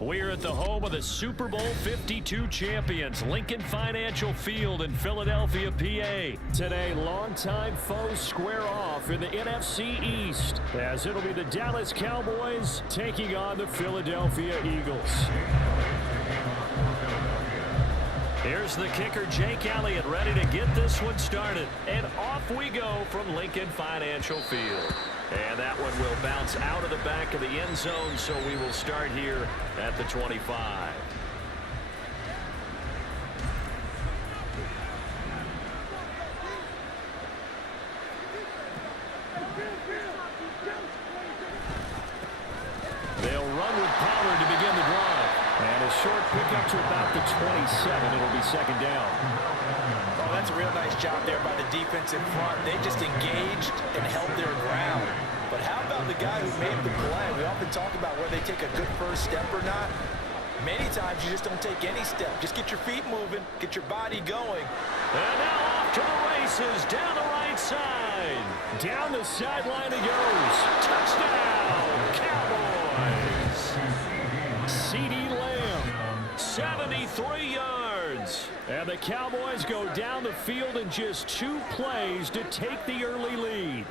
We're at the home of the Super Bowl 52 champions, Lincoln Financial Field in Philadelphia, PA. Today, longtime foes square off in the NFC East, as it'll be the Dallas Cowboys taking on the Philadelphia Eagles. Here's the kicker, Jake Elliott, ready to get this one started. And off we go from Lincoln Financial Field. And that one will bounce out of the back of the end zone, so we will start here at the 25. They'll run with Pollard to begin the drive. And a short pickup to about the 27. It'll be second down. Oh, that's a real nice job there by the defense in front. They just engaged and held their ground. But how about the guy who made the play? We often talk about whether they take a good first step or not. Many times you just don't take any step. Just get your feet moving, get your body going. And now off to the races, down the right side. Down the sideline he goes. Touchdown, Cowboys. CeeDee Lamb, 73 yards. And the Cowboys go down the field in just 2 plays to take the early lead.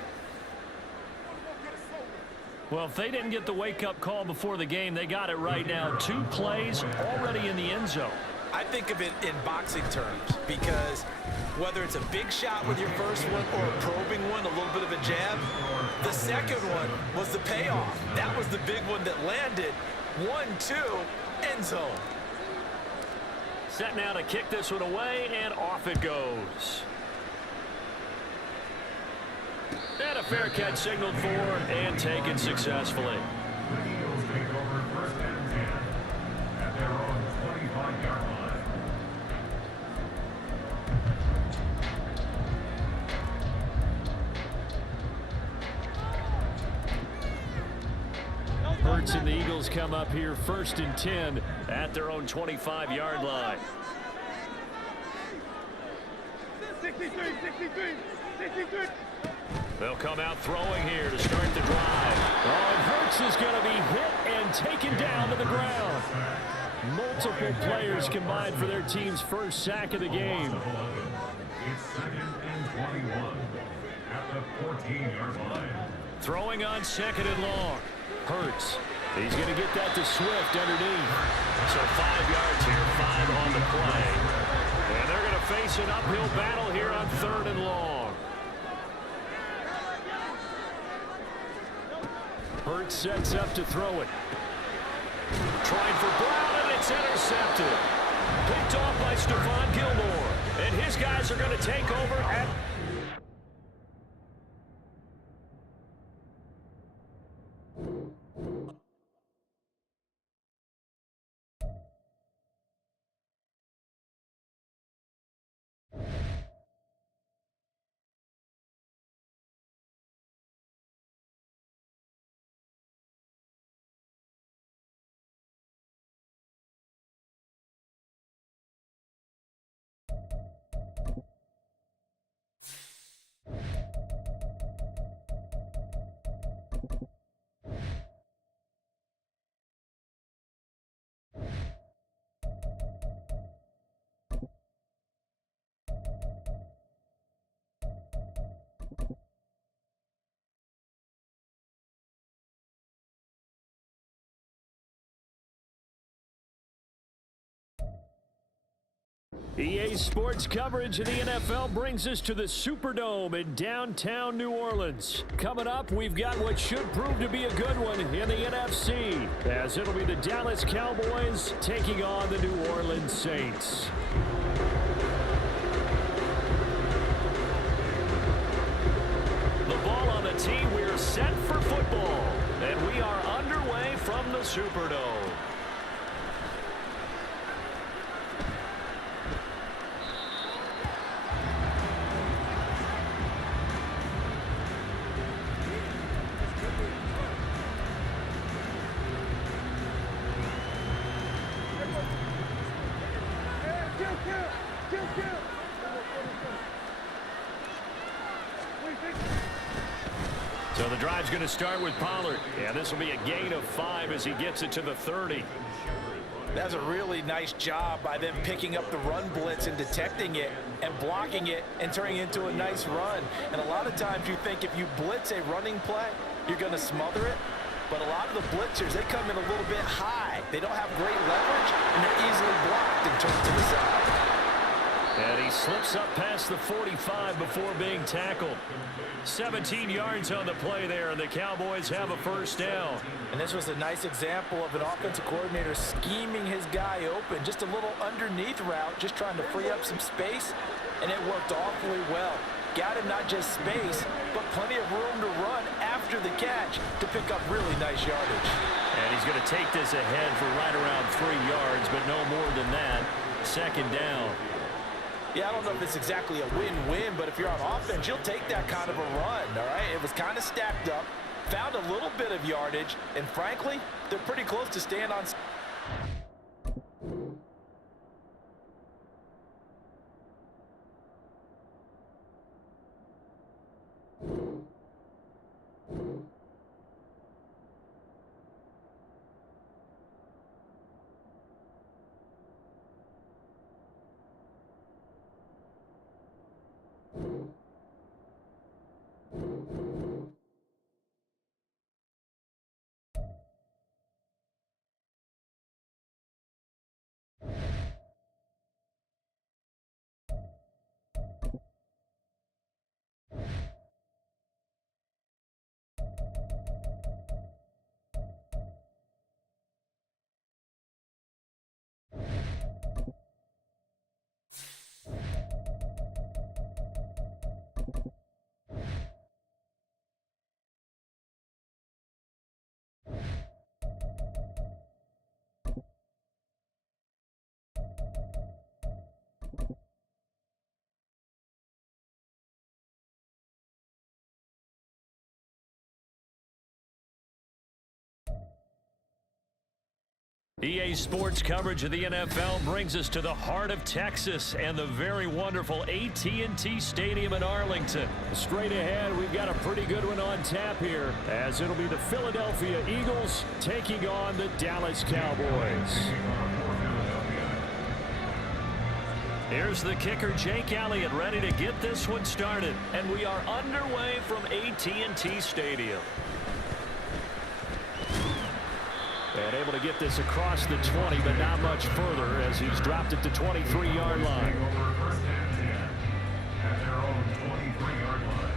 Well, if they didn't get the wake-up call before the game, they got it right now. 2 plays already in the end zone. I think of it in boxing terms because whether it's a big shot with your first one or a probing one, a little bit of a jab, the second one was the payoff. That was the big one that landed. 1-2, end zone. Set now to kick this one away, and off it goes. And a fair catch signaled for and taken successfully. The Eagles take over first and 10 at their own 25-yard line. Hurts and the Eagles come up here first and 10 at their own 25-yard line. 63. They'll come out throwing here to start the drive. Oh, and Hurts is going to be hit and taken down to the ground. Multiple players combined for their team's first sack of the game. It's 2nd and 21 at the 14-yard line. Throwing on 2nd and long. Hurts. He's going to get that to Swift underneath. So 5 yards here, 5 on the play. And they're going to face an uphill battle here on 3rd and long. Hurts sets up to throw it. Trying for Brown, and it's intercepted. Picked off by Stephon Gilmore. And his guys are going to take over at... EA Sports coverage of the NFL brings us to the Superdome in downtown New Orleans. Coming up, we've got what should prove to be a good one in the NFC, as it'll be the Dallas Cowboys taking on the New Orleans Saints. The ball on the tee, we're set for football, and we are underway from the Superdome. So the drive's going to start with Pollard. Yeah, this will be a gain of 5 as he gets it to the 30. That's a really nice job by them picking up the run blitz and detecting it and blocking it and turning it into a nice run. And a lot of times you think if you blitz a running play, you're going to smother it. But a lot of the blitzers, they come in a little bit high. They don't have great leverage, and they're easily blocked and turned to the side. And he slips up past the 45 before being tackled. 17 yards on the play there, and the Cowboys have a first down. And this was a nice example of an offensive coordinator scheming his guy open. Just a little underneath route, just trying to free up some space, and it worked awfully well. Got him not just space, but plenty of room to run after the catch to pick up really nice yardage. And he's going to take this ahead for right around 3 yards, but no more than that. Second down. Yeah, I don't know if it's exactly a win-win, but if you're on offense, you'll take that kind of a run, all right? It was kind of stacked up, found a little bit of yardage, and frankly, they're pretty close to staying on. EA Sports coverage of the NFL brings us to the heart of Texas and the very wonderful AT&T Stadium in Arlington. Straight ahead, we've got a pretty good one on tap here, as it'll be the Philadelphia Eagles taking on the Dallas Cowboys. Here's the kicker, Jake Elliott, ready to get this one started. And we are underway from AT&T Stadium. And able to get this across the 20, but not much further as he's dropped it to 23-yard line. At their own 23-yard line.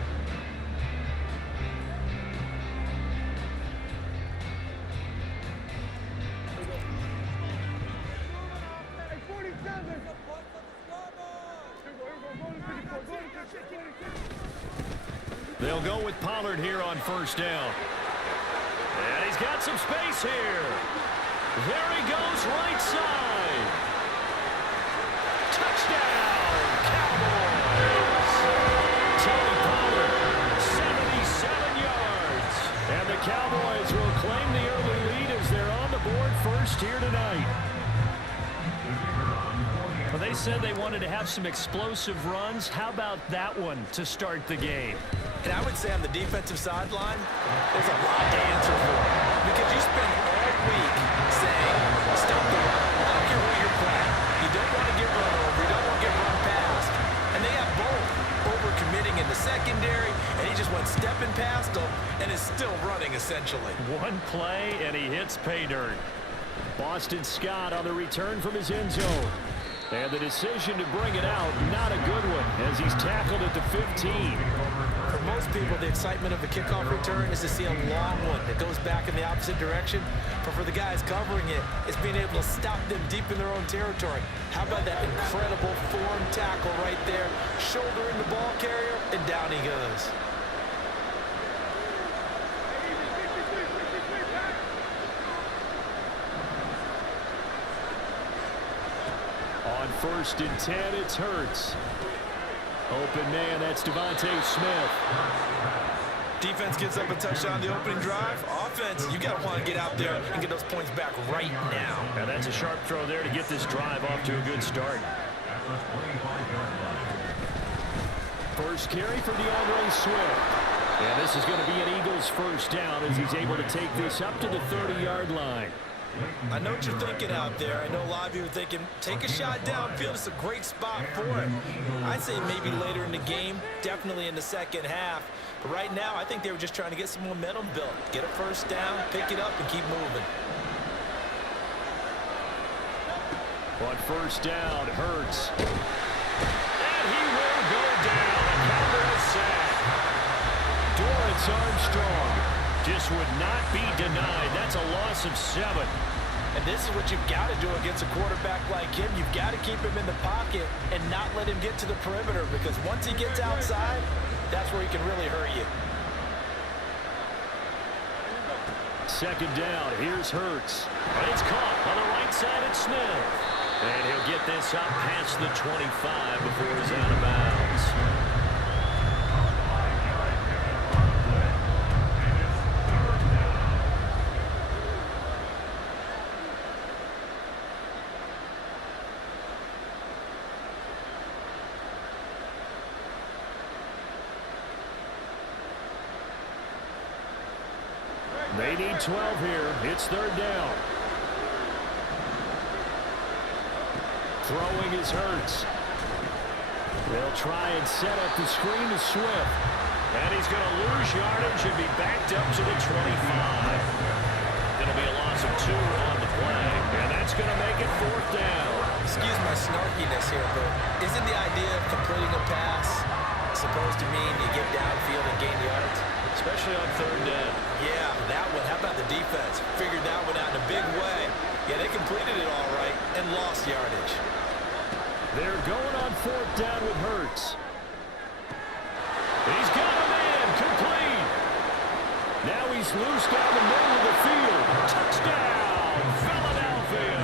They'll go with Pollard here on first down. And he's got some space here. There he goes, right side. Touchdown, Cowboys. Tony Pollard, 77 yards. And the Cowboys will claim the early lead as they're on the board first here tonight. Well, they said they wanted to have some explosive runs. How about that one to start the game? And I would say on the defensive sideline, there's a lot to answer for. Because you spend all week saying, stop the run. I don't care who you're playing. You don't want to get run over. You don't want to get run past. And they have both over-committing in the secondary, and he just went stepping past them and is still running, essentially. One play, and he hits pay dirt. Boston Scott on the return from his end zone. And the decision to bring it out, not a good one, as he's tackled at the 15. For most people, the excitement of a kickoff return is to see a long one that goes back in the opposite direction. But for the guys covering it, it's being able to stop them deep in their own territory. How about that incredible form tackle right there? Shouldering the ball carrier, and down he goes. On 1st and 10, it's Hurts. Open man, that's Devontae Smith. Defense gets up a touchdown the opening drive. Offense, you got to want to get out there and get those points back right now. And that's a sharp throw there to get this drive off to a good start. First carry for DeAndre Swift. And this is going to be an Eagles first down as he's able to take this up to the 30-yard line. I know what you're thinking out there. I know a lot of you are thinking, take a shot downfield. It's a great spot for it. I'd say maybe later in the game, definitely in the second half. But right now, I think they were just trying to get some momentum built. Get a first down, pick it up, and keep moving. On first down, Hurts. And he will go down. A counter sack. Dorrance Armstrong just would not be denied. That's a loss of 7. And this is what you've got to do against a quarterback like him. You've got to keep him in the pocket and not let him get to the perimeter, because once he gets outside, that's where he can really hurt you. Second down, here's Hurts. And it's caught on the right side at Smith. And he'll get this up past the 25 before he's out of bounds. They need 12 here. It's third down. Throwing is Hurts. They'll try and set up the screen to Swift. And he's going to lose yardage and be backed up to the 25. It'll be a loss of 2 on the play. And that's going to make it fourth down. Excuse my snarkiness here, but isn't the idea of completing a pass supposed to mean you get downfield and gain yards? Especially on third down. Yeah, that one. How about the defense? Figured that one out in a big way. Yeah, they completed it all right and lost yardage. They're going on fourth down with Hurts. He's got a man, complete. Now he's loose down the middle of the field. Touchdown, Philadelphia.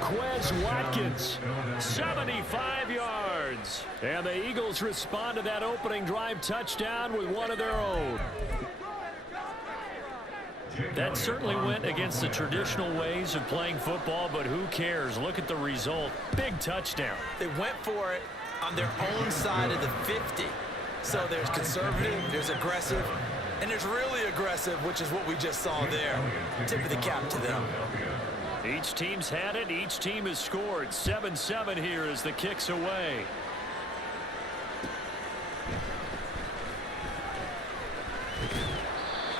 Quez Watkins, 75 yards. And the Eagles respond to that opening drive touchdown with one of their own. That certainly went against the traditional ways of playing football, but who cares? Look at the result. Big touchdown. They went for it on their own side of the 50. So there's conservative, there's aggressive, and there's really aggressive, which is what we just saw there. Tip of the cap to them. Each team's had it. Each team has scored. 7-7 here as the kick's away.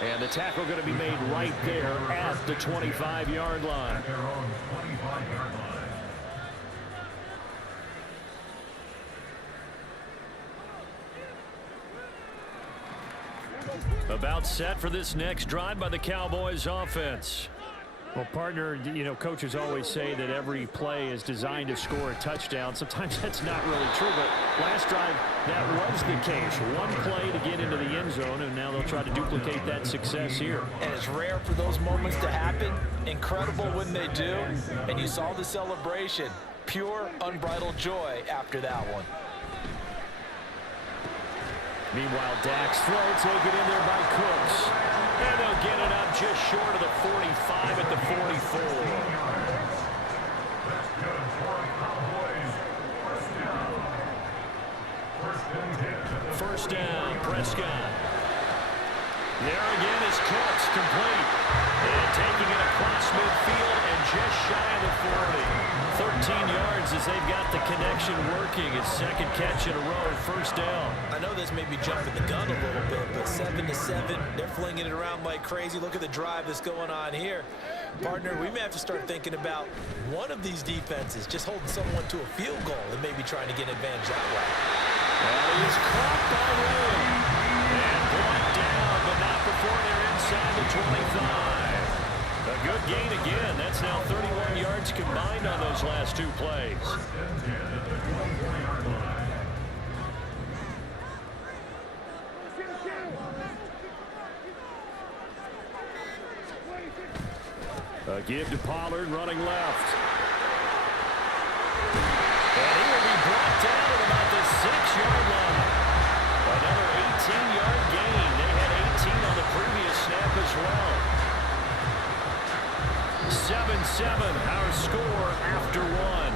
And the tackle going to be made right there at the 25-yard line. About set for this next drive by the Cowboys offense. Well, partner, you know, coaches always say that every play is designed to score a touchdown. Sometimes that's not really true, but last drive, that was the case. One play to get into the end zone, and now they'll try to duplicate that success here. And it's rare for those moments to happen. Incredible when they do. And you saw the celebration. Pure, unbridled joy after that one. Meanwhile, Dak's throw taken in there by Cooks. And they'll get it up just short of the 45 at the 44. First down, Prescott. There again is Cooks, complete. And taking it across midfield and just shy of the 40. 13 yards as they've got the connection working. His second catch in a row, first down. I know this may be jumping the gun a little bit, but 7-7, they're flinging it around like crazy. Look at the drive that's going on here. Partner, we may have to start thinking about one of these defenses just holding someone to a field goal and maybe trying to get an advantage that way. And he's caught by Ray. And brought down, but not before they're inside the 25. A good gain again. That's now 31 yards combined on those last two plays. A give to Pollard running left. And he will be brought down at about the 6-yard line. Another 18-yard gain. They had 18 on the previous snap as well. 7-7, our score after one.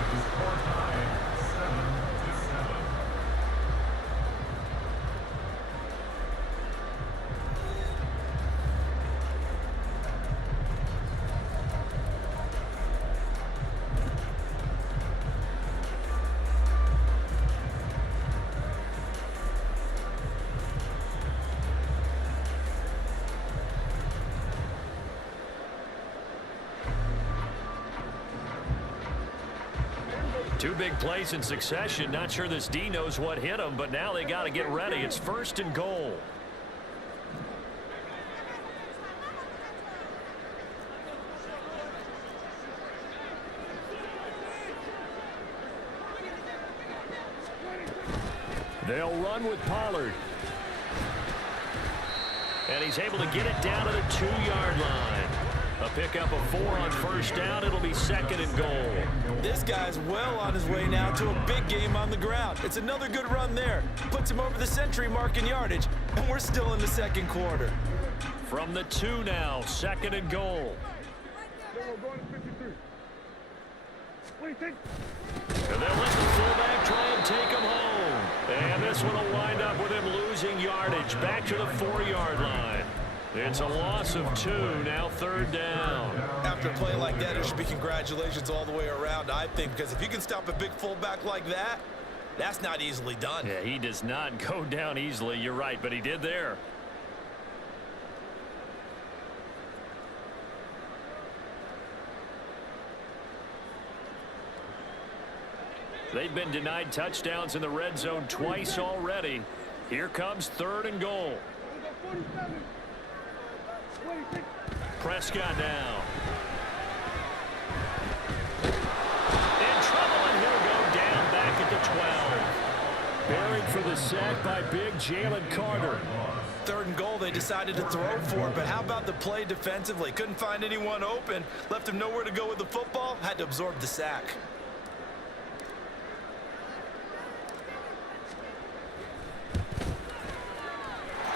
Two big plays in succession. Not sure this D knows what hit him, but now they got to get ready. It's 1st and goal. They'll run with Pollard. And he's able to get it down to the 2-yard line. A pickup of 4 on 1st down. It'll be 2nd and goal. This guy's well on his way now to a big game on the ground. It's another good run there. Puts him over the century mark in yardage, and we're still in the 2nd quarter. From the 2 now, 2nd and goal. And they'll let the fullback try and take him home. And this one will wind up with him losing yardage back to the 4-yard line. It's a loss of 2, now 3rd down. After a play like that, it should be congratulations all the way around, I think, because if you can stop a big fullback like that, that's not easily done. Yeah, he does not go down easily, you're right, but he did there. They've been denied touchdowns in the red zone twice already. Here comes 3rd and goal. Prescott now. In trouble, and he'll go down back at the 12. Buried for the sack by big Jalen Carter. 3rd and goal, they decided to throw for it, but how about the play defensively? Couldn't find anyone open, left him nowhere to go with the football, had to absorb the sack.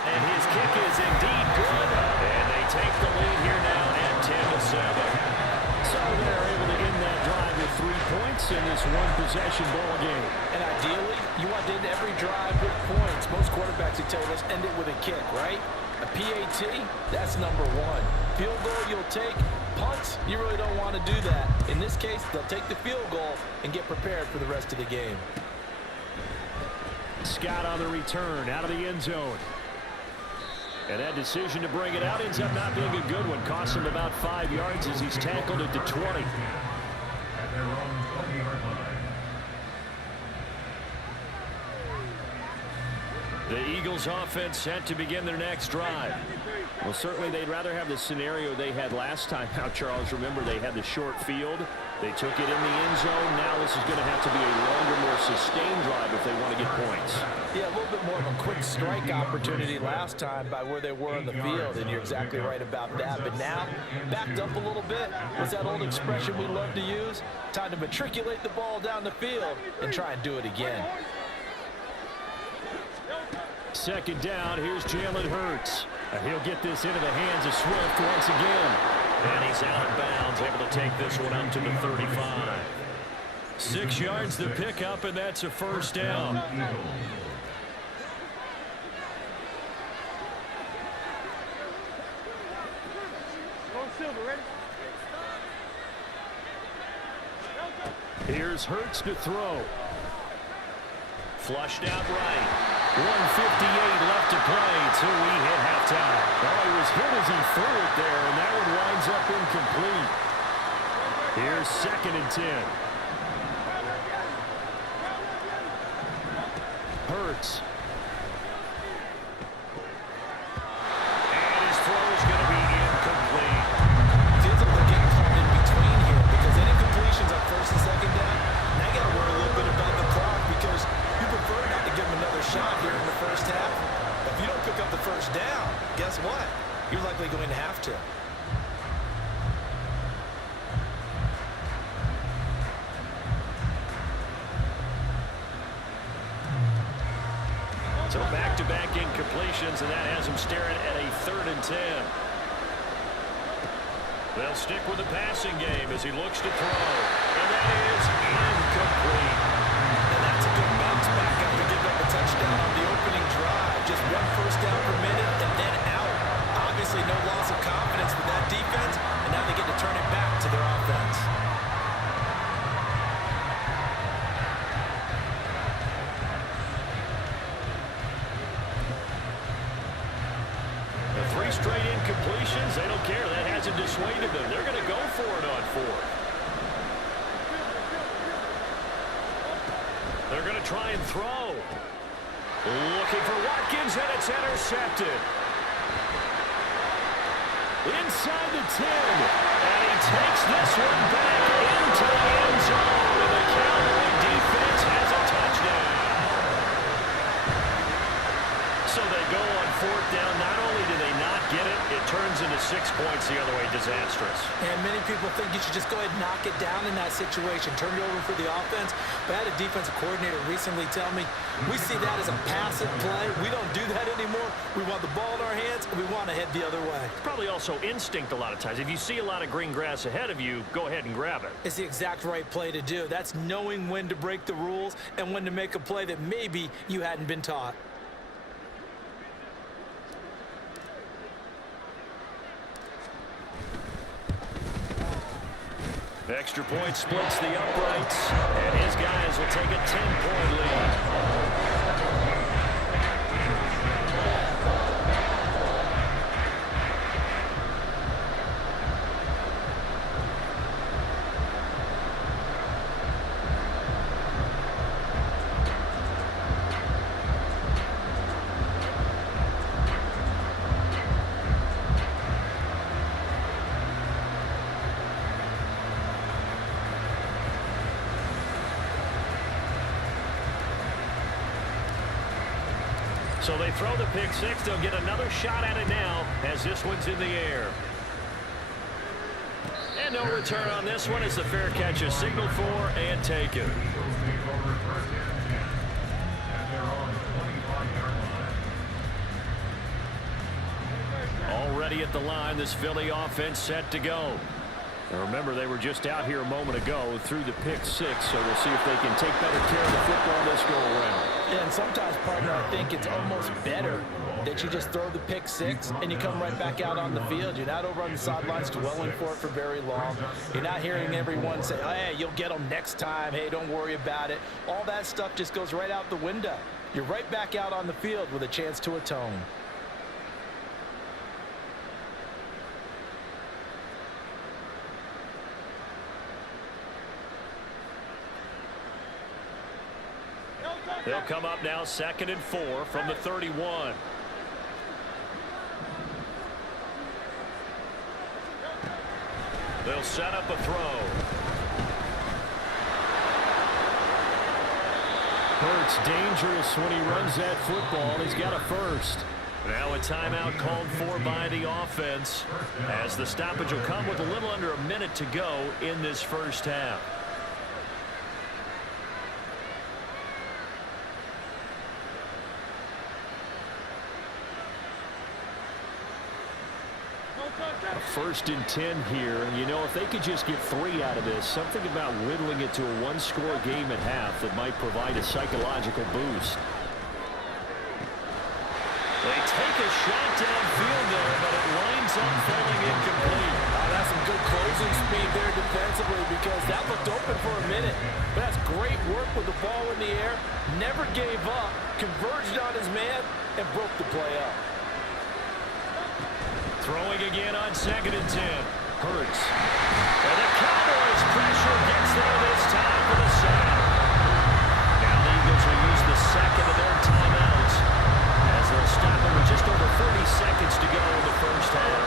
And his kick is indeed good. And they take the lead here now at 10-7. So they're able to end that drive with 3 points in this one-possession ball game. And ideally, you want to end every drive with points. Most quarterbacks would tell you, let's end it with a kick, right? A PAT, that's number 1. Field goal you'll take. Punts, you really don't want to do that. In this case, they'll take the field goal and get prepared for the rest of the game. Scott on the return out of the end zone. And that decision to bring it out ends up not being a good one. Costs him about 5 yards as he's tackled at the 20. At their own 20-yard line. The Eagles offense set to begin their next drive. Well, certainly they'd rather have the scenario they had last time. Now, Charles, remember they had the short field. They took it in the end zone. Now this is going to have to be a longer, more sustained drive if they want to get points. Yeah, a little bit more of a quick strike opportunity last time by where they were on the field, and you're exactly right about that. But now, backed up a little bit. What's that old expression we love to use? Time to matriculate the ball down the field and try and do it again. 2nd down, here's Jalen Hurts. He'll get this into the hands of Swift once again. And he's out of bounds, able to take this one up to the 35. 6 yards the pickup, and that's a 1st down. Here's Hurts to throw. Flushed out right. 1:58 left to play till we hit halftime. Well, he was hit as he threw it there, and that one winds up incomplete. Here's 2nd and 10. Hurts. And his throw is going to be incomplete. Feels like they're getting caught in between here because any completions on 1st and 2nd down, now you got to worry a little bit about the clock because you prefer not to give them another shot here in the 1st half. But if you don't pick up the 1st down, guess what? You're likely going to have to. So back-to-back incompletions, and that has him staring at a 3rd and 10. They'll stick with the passing game as he looks to throw. And that is incomplete. And that's a good bounce back after giving up a touchdown on the opening drive. Just 1 first down per minute and then out. Obviously no loss of confidence with that defense, and now they get to turn it back to their offense. The 3 straight incompletions, they don't care. That hasn't dissuaded them. They're going to go for it on 4th. try and throw. Looking for Watkins, and it's intercepted. Inside the 10. And he takes this one back into the end zone. And the Cowboy defense has a touchdown. So they go on fourth down. Not only do they not get it, it turns into 6 points the other way. Disastrous. And many people think you should just go ahead and knock it down in that situation. Turn it over for the offense. But I had a defensive coordinator recently tell me, we see that as a passive play. We don't do that anymore. We want the ball in our hands, and we want to head the other way. It's probably also instinct a lot of times. If you see a lot of green grass ahead of you, go ahead and grab it. It's the exact right play to do. That's knowing when to break the rules and when to make a play that maybe you hadn't been taught. Extra point splits the uprights, and his guys will take a 10-point lead. So they throw the pick six. They'll get another shot at it now as this one's in the air. And no return on this one as the fair catch is signaled for and taken. Already at the line, this Philly offense set to go. And remember, they were just out here a moment ago through the pick six, so we'll see if they can take better care of the football this go around. Yeah, and sometimes, partner, I think it's almost better that you just throw the pick six and you come right back out on the field. You're not over on the sidelines dwelling for it for very long. You're not hearing everyone say, oh, hey, you'll get them next time. Hey, don't worry about it. All that stuff just goes right out the window. You're right back out on the field with a chance to atone. They'll come up now 2nd and 4 from the 31. They'll set up a throw. Hurts dangerous when he runs that football. He's got a first. Now a timeout called for by the offense as the stoppage will come with a little under a minute to go in this first half. First and 10 here, and you know, if they could just get 3 out of this, something about whittling it to a one-score game at half that might provide a psychological boost. They take a shot downfield there, but it winds up falling incomplete. That's some good closing speed there defensively because that looked open for a minute. But that's great work with the ball in the air. Never gave up, converged on his man, and broke the play up. Throwing again on 2nd and 10. Hurts. And the Cowboys pressure gets there this time for the sack. Now the Eagles will use the second of their timeouts as they'll stop it with just over 30 seconds to go in the first half.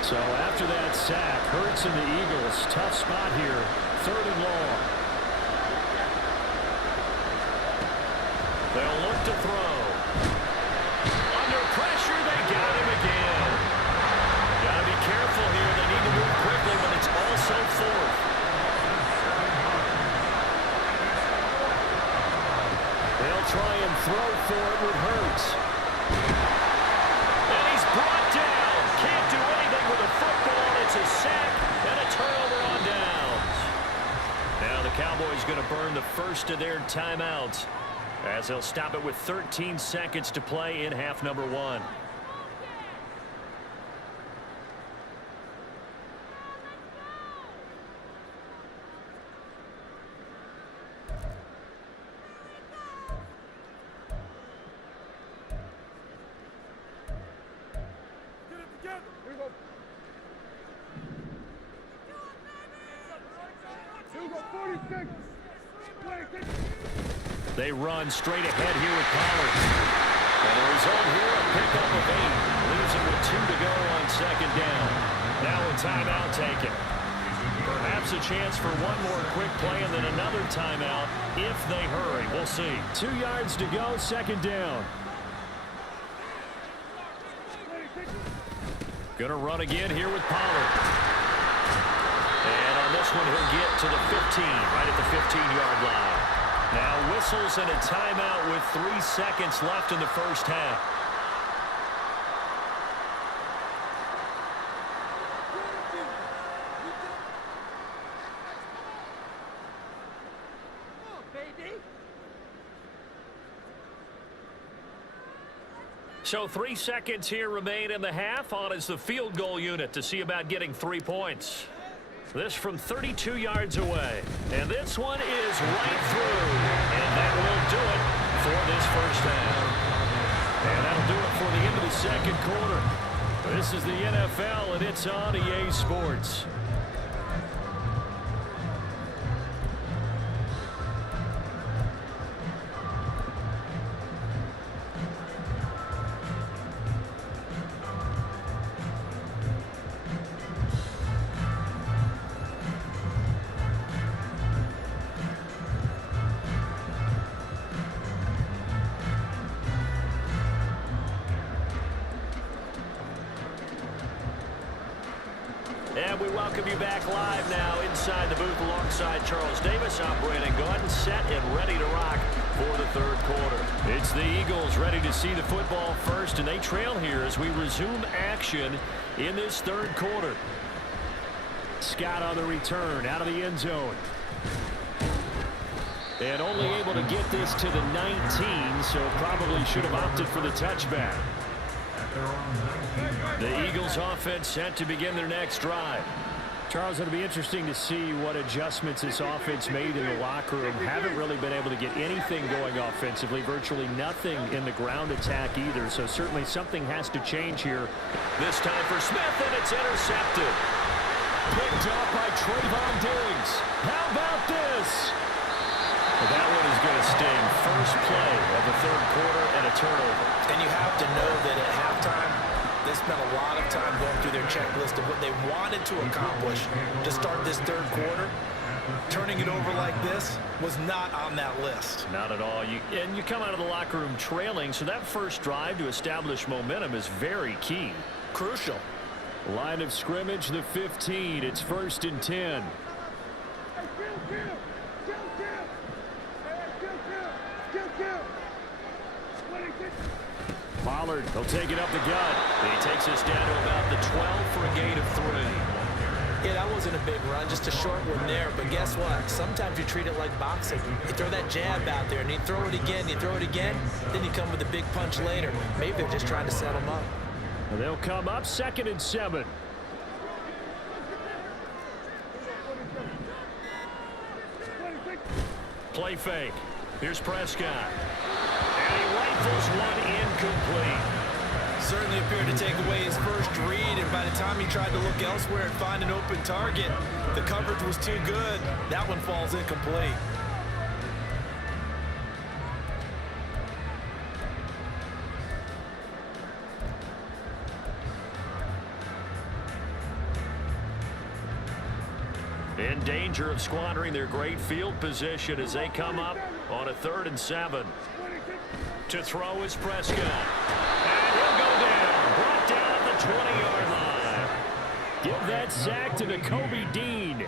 So after that sack, Hurts and the Eagles, tough spot here, 3rd and long. They'll look to throw. Under pressure, they got him again. Got to be careful here. They need to move quickly when it's also 4th. They'll try and throw for it with Hurts. And he's brought down. Can't do anything with a football. It's a sack and a turnover on downs. Now the Cowboys going to burn the first of their timeouts, as they'll stop it with 13 seconds to play in half number 1. Get it together. Here we go. They run straight ahead here with Pollard. And the result here, a pickup of 8. Leaves it with 2 to go on second down. Now a timeout taken. Perhaps a chance for one more quick play and then another timeout if they hurry. We'll see. 2 yards to go, second down. Gonna run again here with Pollard. And on this one, he'll get to the 15, right at the 15-yard line. Now whistles and a timeout with 3 seconds left in the first half. So 3 seconds here remain in the half. On is the field goal unit to see about getting 3 points. This from 32 yards away. And this one is right through. And that will do it for this first half. And that'll do it for the end of the second quarter. This is the NFL, and it's on EA Sports. And we welcome you back live now inside the booth alongside Charles Davis. I'm Brandon Gordon, set and ready to rock for the third quarter. It's the Eagles ready to see the football first, and they trail here as we resume action in this third quarter. Scott on the return out of the end zone. And only able to get this to the 19, so probably should have opted for the touchback. The Eagles offense set to begin their next drive. Charles, it'll be interesting to see what adjustments this offense made in the locker room. Haven't really been able to get anything going offensively, virtually nothing in the ground attack either, so certainly something has to change here. This time for Smith, and it's intercepted. Picked up by Trayvon Diggs. How about this? That one is going to sting. First play of the third quarter and a turnover. And you have to know that at halftime, they spent a lot of time going through their checklist of what they wanted to accomplish to start this third quarter. Turning it over like this was not on that list. Not at all. And you come out of the locker room trailing, so that first drive to establish momentum is very key. Crucial. Line of scrimmage, the 15. It's 1st and 10. Pollard, he'll take it up the gut. He takes us down to about the 12 for a gain of 3. Yeah, that wasn't a big run, just a short one there. But guess what? Sometimes you treat it like boxing. You throw that jab out there, and you throw it again, then you come with a big punch later. Maybe they're just trying to set them up. And they'll come up 2nd and 7. Play fake. Here's Prescott. And he rifles one incomplete. Certainly appeared to take away his first read, and by the time he tried to look elsewhere and find an open target, the coverage was too good. That one falls incomplete. In danger of squandering their great field position as they come up on a 3rd and 7. To throw is Prescott. And he'll go down. Brought down at the 20-yard line. Give that sack to Nakobe Dean.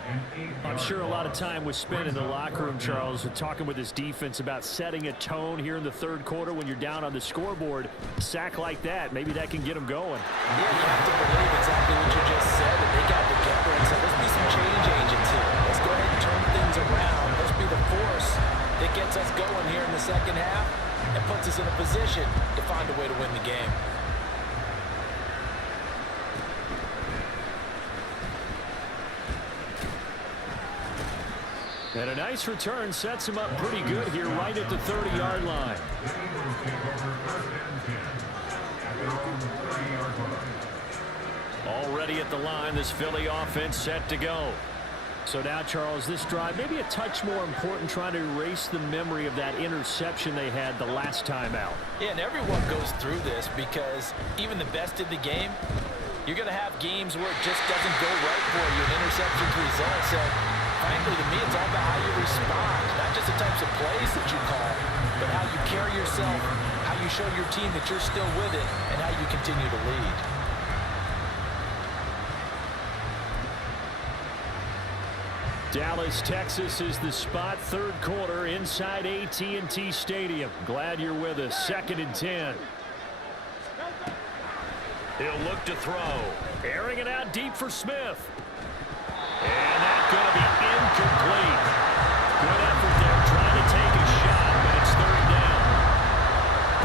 I'm sure a lot of time was spent in the locker room, Charles, talking with his defense about setting a tone here in the third quarter when you're down on the scoreboard. A sack like that, maybe that can get them going. Yeah, you have to believe exactly what you just said, that they got together and said, let's be some change agents here. Let's go ahead and turn things around. Let's be the force that gets us going here in the second half and puts us in a position to find a way to win the game. And a nice return sets him up pretty good here right at the 30-yard line. Already at the line, this Philly offense set to go. So now, Charles, this drive maybe a touch more important, trying to erase the memory of that interception they had the last time out. Yeah, and everyone goes through this because even the best in the game, you're going to have games where it just doesn't go right for you, an interception's result. So, frankly, to me, it's all about how you respond, not just the types of plays that you call, but how you carry yourself, how you show your team that you're still with it, and how you continue to lead. Dallas, Texas is the spot, third quarter inside AT&T Stadium. Glad you're with us. 2nd and 10. He'll look to throw. Airing it out deep for Smith. And that's going to be incomplete. Good effort there, trying to take a shot, but it's 3rd down.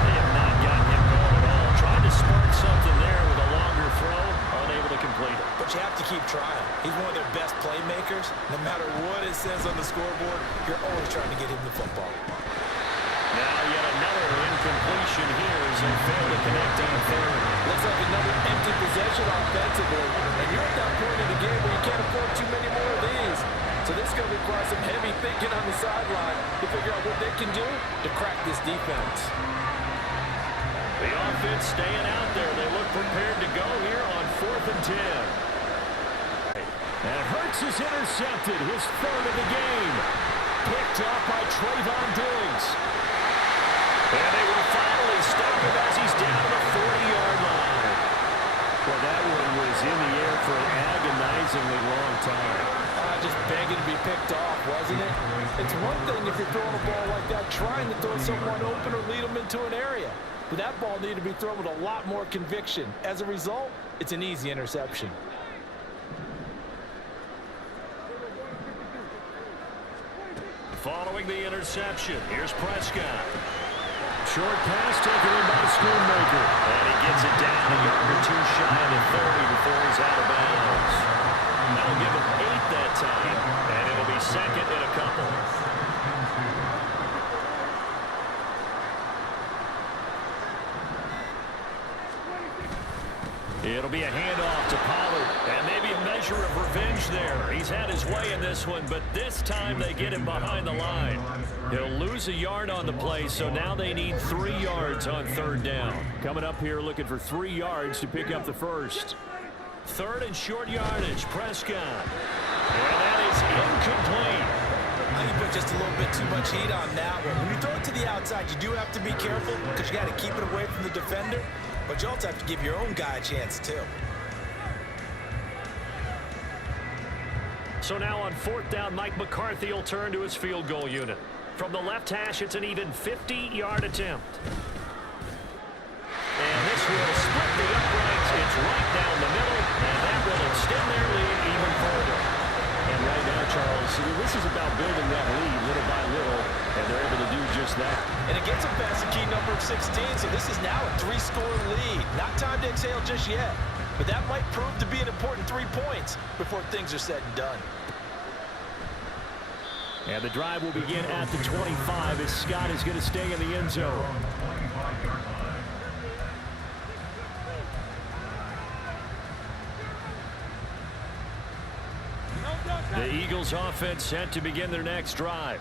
They have not gotten him going at all. Trying to spark something there with a longer throw. Unable to complete it. But you have to keep trying. He's one of their best playmakers. No matter what it says on the scoreboard, you're always trying to get him the football. Now yet another incompletion here as they fail to connect on 3rd. Looks like another empty possession offensively. And you're at that point in the game where you can't afford too many more of these. So this is going to require some heavy thinking on the sideline to figure out what they can do to crack this defense. The offense staying out there. They look prepared to go here on 4th and 10. And Hurts is intercepted, his 3rd of the game. Picked up by Trayvon Diggs. And they will finally stop him as he's down to the 40-yard line. Well, that one was in the air for an agonizingly long time. Just begging to be picked off, wasn't it? It's one thing if you're throwing a ball like that, trying to throw someone open or lead them into an area. But that ball needed to be thrown with a lot more conviction. As a result, it's an easy interception. Following the interception, here's Prescott. Short pass taken in by Schoonmaker. And he gets it down a yard or two shy of the 30 before he's out of bounds. That'll give him 8 that time, and it'll be 2nd and a couple. It'll be a handoff to Pollard, and maybe a measure of revenge there. He's had his way in this one, but this time they get him behind the line. He'll lose a yard on the play, so now they need 3 yards on 3rd down. Coming up here looking for 3 yards to pick up the first. 3rd and short yardage, Prescott. And that is incomplete. I think you put just a little bit too much heat on that one. When you throw it to the outside, you do have to be careful because you got to keep it away from the defender. But you also have to give your own guy a chance, too. So now on 4th down, Mike McCarthy will turn to his field goal unit. From the left hash, it's an even 50-yard attempt. And this will split the uprights. It's right down the middle, and that will extend their lead even further. And right now, Charles, this is about building that lead little by little, and they're able to do just that. And it gets them past the key number of 16, so this is now a 3-score lead. Not time to exhale just yet, but that might prove to be an important 3 points before things are said and done. And the drive will begin at the 25 as Scott is going to stay in the end zone. The Eagles offense set to begin their next drive.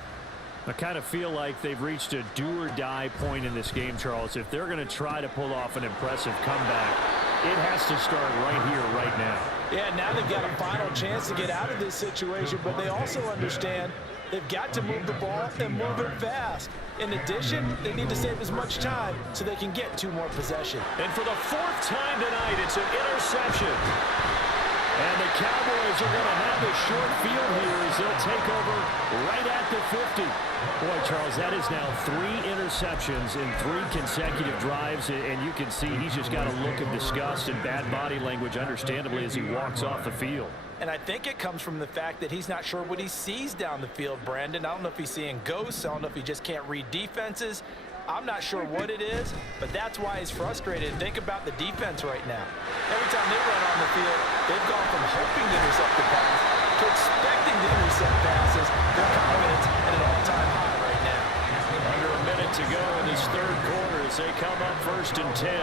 I kind of feel like they've reached a do-or-die point in this game, Charles. If they're going to try to pull off an impressive comeback, it has to start right here, right now. Yeah, now they've got a final chance to get out of this situation, but they also understand they've got to move the ball and move it fast. In addition, they need to save as much time so they can get 2 more possessions. And for the 4th time tonight, it's an interception. And the Cowboys are going to have a short field here as they'll take over right at the 50. Boy, Charles, that is now 3 interceptions in 3 consecutive drives, and you can see he's just got a look of disgust and bad body language, understandably, as he walks off the field. And I think it comes from the fact that he's not sure what he sees down the field, Brandon. I don't know if he's seeing ghosts. I don't know if he just can't read defenses. I'm not sure what it is, but that's why he's frustrated. Think about the defense right now. Every time they run on the field, they've gone from hoping to intercept the pass to expecting to intercept passes. Their confidence at an all-time high right now. Under a minute to go in this 3rd quarter as they come up 1st and 10.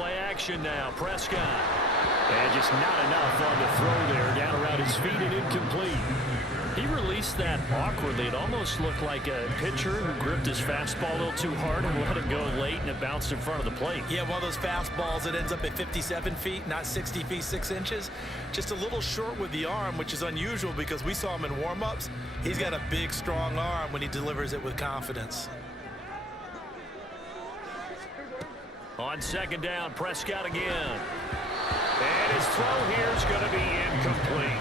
Play action now. Prescott. And just not enough on the throw there. Down around his feet and incomplete. He released that awkwardly. It almost looked like a pitcher who gripped his fastball a little too hard and let it go late, and it bounced in front of the plate. Yeah, one of those fastballs that ends up at 57 feet, not 60 feet, 6 inches. Just a little short with the arm, which is unusual because we saw him in warm-ups. He's got a big, strong arm when he delivers it with confidence. On second down, Prescott again. And his throw here is going to be incomplete.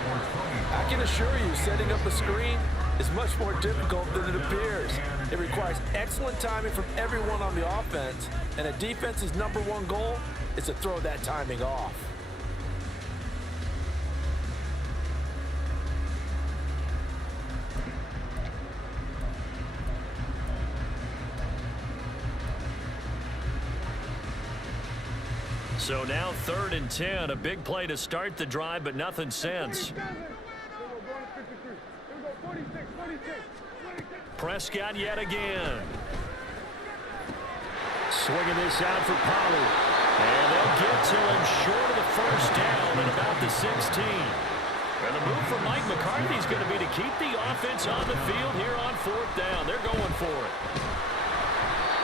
I can assure you, setting up a screen is much more difficult than it appears. It requires excellent timing from everyone on the offense, and a defense's #1 goal is to throw that timing off. So now 3rd and 10, a big play to start the drive, but nothing since. Prescott yet again. Swinging this out for Pollard. And they'll get to him short of the first down at about the 16. And the move from Mike McCarthy is going to be to keep the offense on the field here on 4th down. They're going for it.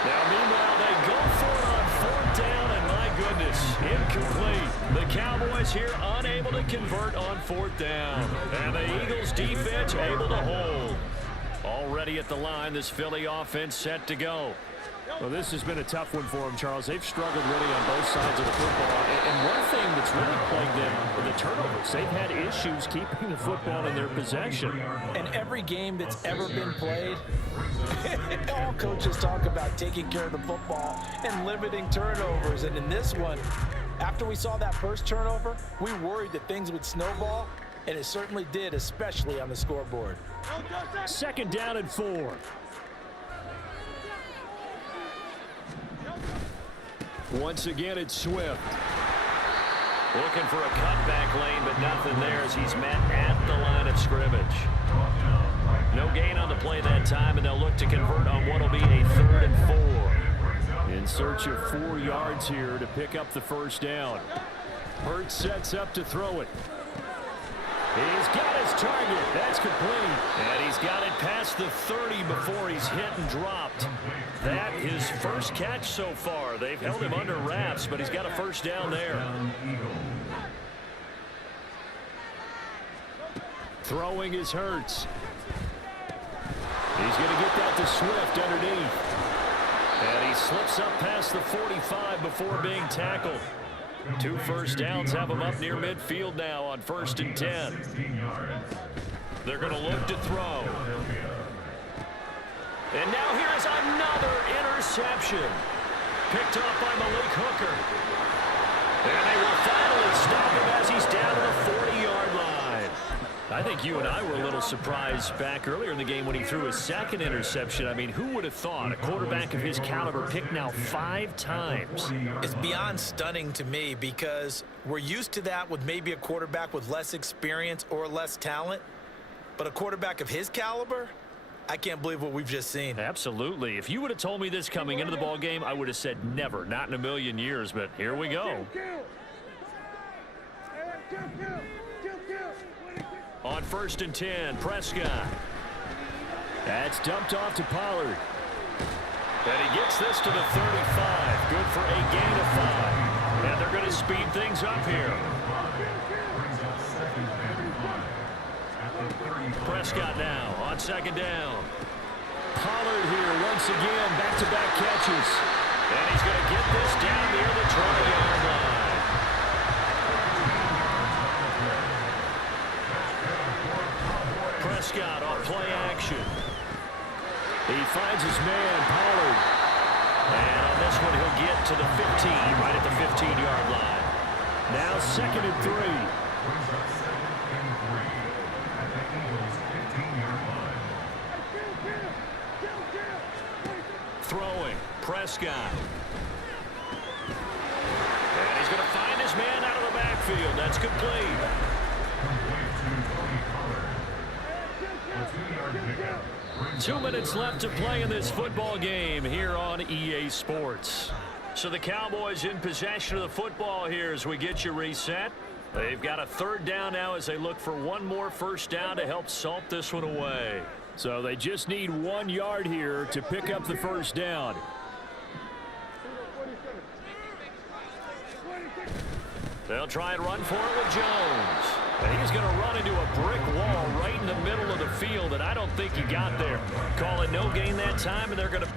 Now, meanwhile, they go for it on 4th down, and my goodness, incomplete. The Cowboys here unable to convert on 4th down. And the Eagles defense able to hold. Already at the line, this Philly offense set to go. Well, this has been a tough one for them, Charles. They've struggled really on both sides of the football. And one thing that's really plagued them are the turnovers. They've had issues keeping the football in their possession. In every game that's ever been played, all coaches talk about taking care of the football and limiting turnovers. And in this one, after we saw that first turnover, we worried that things would snowball, and it certainly did, especially on the scoreboard. 2nd down and 4. Once again, it's Swift. Looking for a cutback lane, but nothing there as he's met at the line of scrimmage. No gain on the play that time, and they'll look to convert on what will be a 3rd and 4. In search of 4 yards here to pick up the first down. Hurts sets up to throw it. He's got his target. That's complete. And he's got it past the 30 before he's hit and dropped. That his first catch so far. They've held him under wraps, but he's got a first down there. Throwing is Hurts. He's going to get that to Swift underneath. And he slips up past the 45 before being tackled. 2 first downs have him up near midfield now on 1st and 10. They're going to look to throw. And now here is another interception. Picked up by Malik Hooker. And they will finally stop him as he's down to the 40-yard line. I think you and I were a little surprised back earlier in the game when he threw his 2nd interception. I mean, who would have thought a quarterback of his caliber picked now 5 times? It's beyond stunning to me because we're used to that with maybe a quarterback with less experience or less talent. But a quarterback of his caliber, I can't believe what we've just seen. Absolutely. If you would have told me this coming into the ball game, I would have said never, not in a million years. But here we go. On 1st and 10, Prescott. That's dumped off to Pollard. And he gets this to the 35. Good for a gain of 5. And they're going to speed things up here. Prescott now on 2nd down. Pollard here once again, back-to-back catches. And he's going to get this down near the 20-yard line. Prescott on play action. He finds his man, Pollard. And on this one, he'll get to the 15, right at the 15-yard line. Now 2nd and 3. Throwing, Prescott. And he's going to find his man out of the backfield. That's complete. 2 minutes left to play in this football game here on EA Sports. So the Cowboys in possession of the football here as we get you reset. They've got a third down now as they look for one more first down to help salt this one away. So they just need 1 yard here to pick up the first down. They'll try and run for it with Jones. And he's going to run into a brick wall right in the middle of the field, and I don't think he got there. Call it no gain that time, and they're going to...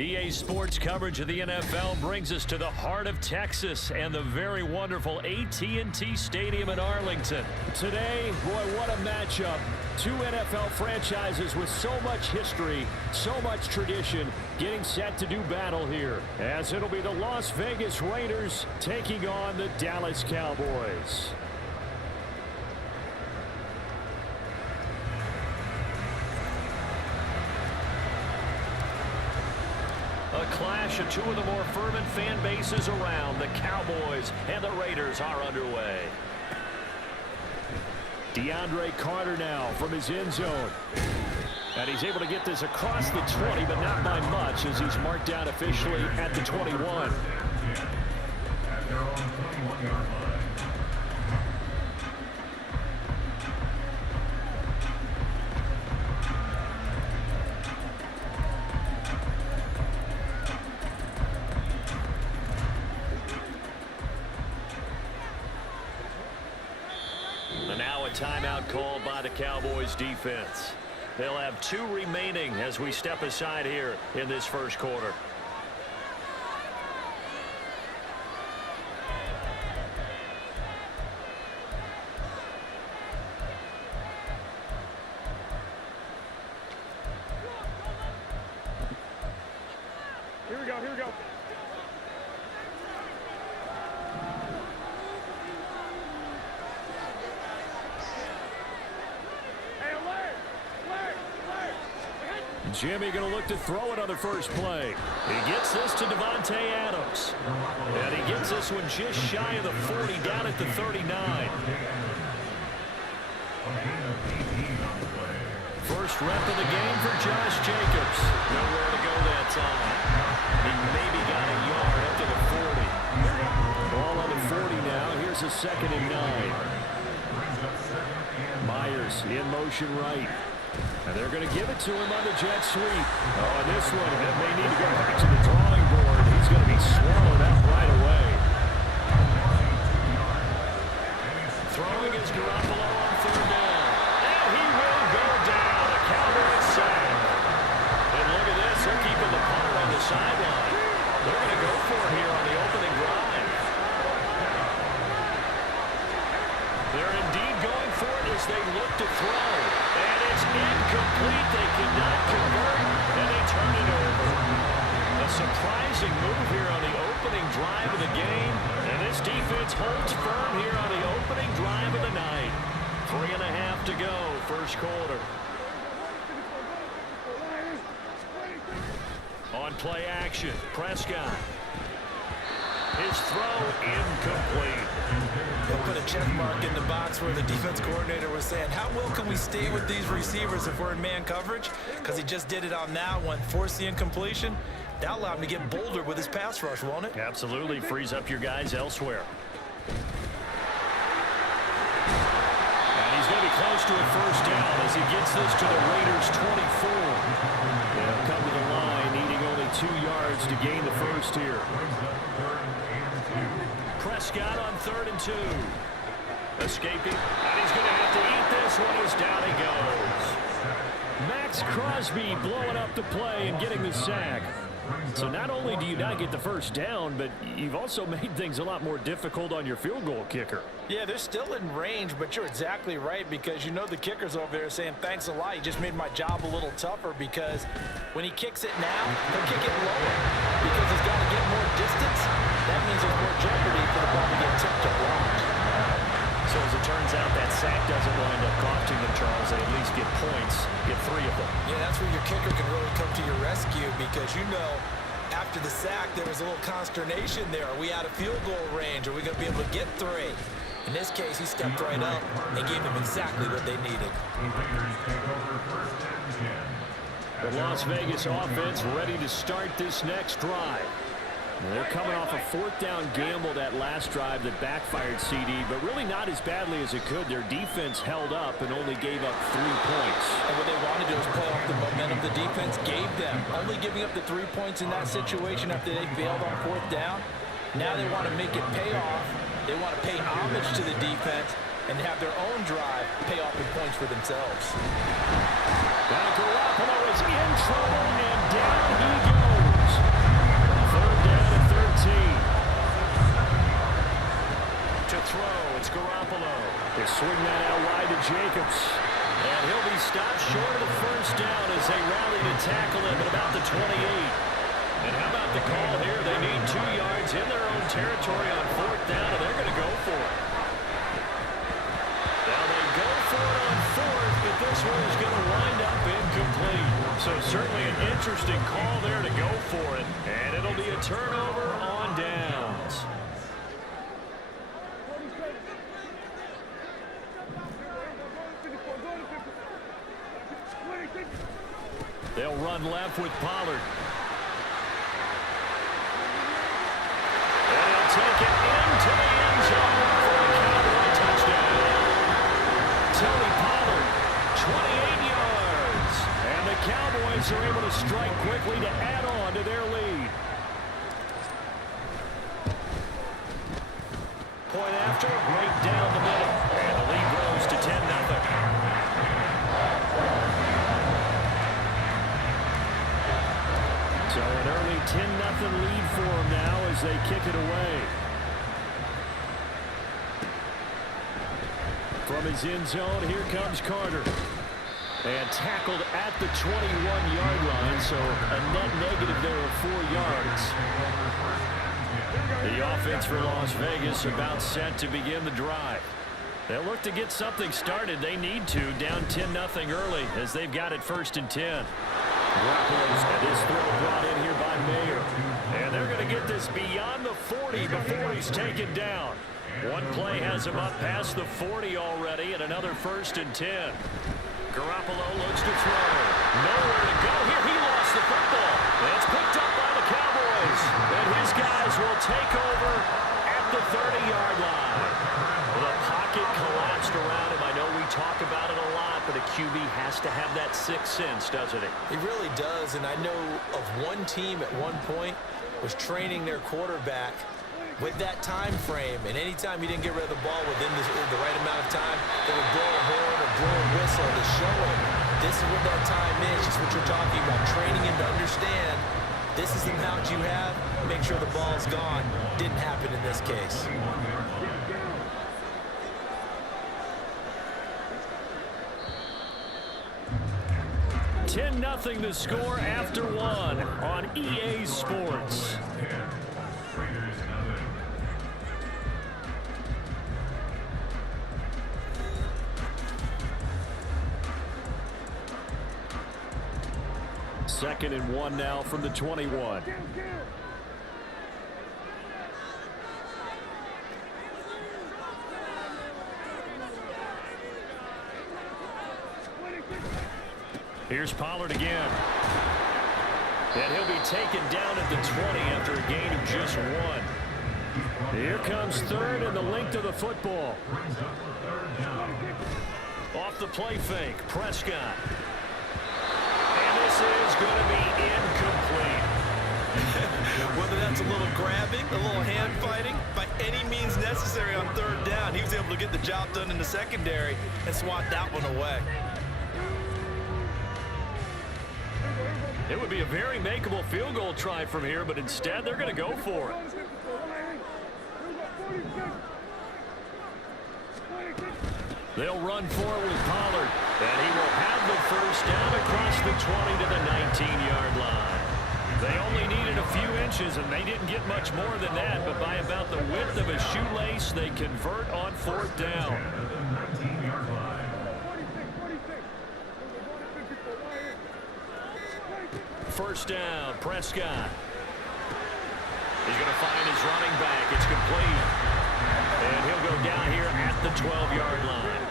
EA Sports coverage of the NFL brings us to the heart of Texas and the very wonderful AT&T Stadium in Arlington. Today, boy, what a matchup. Two NFL franchises with so much history, so much tradition, getting set to do battle here, as it'll be the Las Vegas Raiders taking on the Dallas Cowboys. A clash of two of the more fervent fan bases around. The Cowboys and the Raiders are underway. DeAndre Carter now from his end zone. And he's able to get this across the 20, but not by much as he's marked down officially at the 21. At their own 21-yard line. Timeout called by the Cowboys defense. They'll have 2 remaining as we step aside here in this first quarter. Here we go, here we go. Jimmy going to look to throw it on the first play. He gets this to Devontae Adams. And he gets this one just shy of the 40, down at the 39. First rep of the game for Josh Jacobs. Nowhere to go that time. He maybe got a yard up to the 40. Ball on the 40 now. Here's a 2nd and 9. Myers in motion right. And they're going to give it to him on the jet sweep. Oh, and this one, it may need to go back to the drawing board. He's going to be swallowed up right away. Throwing is Garoppolo on 3rd down. And he will go down. A Cowboys sack. And look at this. They're keeping the punter on the sideline. They're going to go for it here on the opening drive. They're indeed going for it as they look to throw. And it's incomplete. They could not convert, and they turn it over. A surprising move here on the opening drive of the game. And this defense holds firm here on the opening drive of the night. 3.5 to go, first quarter. On play action, Prescott. His throw incomplete. He'll put a check mark in the box where the defense coordinator was saying, how well can we stay with these receivers if we're in man coverage? Because he just did it on that one, forced the incompletion. That allowed him to get bolder with his pass rush, won't it? Absolutely, frees up your guys elsewhere. And he's going to be close to a first down as he gets this to the Raiders' 24. They'll come to the line, needing only 2 yards to gain the first here. Prescott on 3rd and 2. Escaping, and he's going to have to eat this one as down he goes. Max Crosby blowing up the play and getting the sack. So not only do you not get the first down, but you've also made things a lot more difficult on your field goal kicker. Yeah, they're still in range, but you're exactly right because you know the kicker's over there saying, thanks a lot, you just made my job a little tougher because when he kicks it now, he'll kick it lower because he's got to get more distance. That means there's more jeopardy for the ball to get tipped or blocked. So as it turns out, that sack doesn't wind up costing them, Charles. They at least get points, get 3 of them. Yeah, that's where your kicker can really come to your rescue because you know after the sack there was a little consternation there. Are we out of field goal range? Are we going to be able to get 3? In this case, he stepped right up and gave them exactly what they needed. The Las Vegas offense ready to start this next drive. They're coming off a 4th down gamble that last drive that backfired CD, but really not as badly as it could. Their defense held up and only gave up 3 points. And what they wanted to do was play off the momentum the defense gave them. Only giving up the 3 points in that situation after they failed on 4th down. Now they want to make it pay off. They want to pay homage to the defense and have their own drive pay off in points for themselves. Now Garoppolo is in trouble, and down he goes. 3rd down and 13. To throw, it's Garoppolo. They swing that out wide to Jacobs. And he'll be stopped short of the first down as they rally to tackle him at about the 28. And how about the call here? They need 2 yards in their own territory on 4th down, and they're going to go for it. Now they go for it on 4th, but this one is going to wind up incomplete. So certainly an interesting call there to go for it. And it'll be a turnover on downs. They'll run left with Pollard. And he'll take it into the end zone for a Cowboy touchdown. Tony Pollard, 28 yards. And the Cowboys are able to strike quickly to add on to their lead. Point after, right down the middle. And the lead grows to 10-0. So an early 10-0 lead for them now as they kick it away. From his end zone, here comes Carter. And tackled at the 21-yard line, so a net negative there of 4 yards. The offense for Las Vegas about set to begin the drive. They'll look to get something started. They need to, down 10-0 early as they've got it 1st and 10. Garoppolo's got his throw brought in here by Mayer. And they're going to get this beyond the 40 before he's taken down. One play has him up past the 40 already, and another 1st and 10. Garoppolo looks to throw. Nowhere to go here. He lost the football. It's picked up by the Cowboys. And his guys will take over at the 30-yard line. The pocket collapsed around him. I know we talk about it a lot, but a QB has to have that sixth sense, doesn't he? He really does, and I know of one team at one point was training their quarterback with that time frame, and anytime he didn't get rid of the ball within the right amount of time, they would blow a horn or blow a whistle to show him this is what that time is, just what you're talking about, training him to understand this is the amount you have, make sure the ball's gone. Didn't happen in this case. 10-0 the score after one on EA Sports. Raiders nothing. Second and 1 now from the 21. Here's Pollard again. And he'll be taken down at the 20 after a gain of just 1. Here comes third and the length of the football. Off the play fake, Prescott. And this is going to be incomplete. Whether that's a little grabbing, a little hand fighting, by any means necessary on third down, he was able to get the job done in the secondary and swat that one away. It would be a very makeable field goal try from here, but instead they're going to go for it. They'll run forward with Pollard, and he will have the first down across the 20 to the 19-yard line. They only needed a few inches, and they didn't get much more than that, but by about the width of a shoelace, they convert on fourth down. First down, Prescott. He's going to find his running back. It's complete. And he'll go down here at the 12-yard line.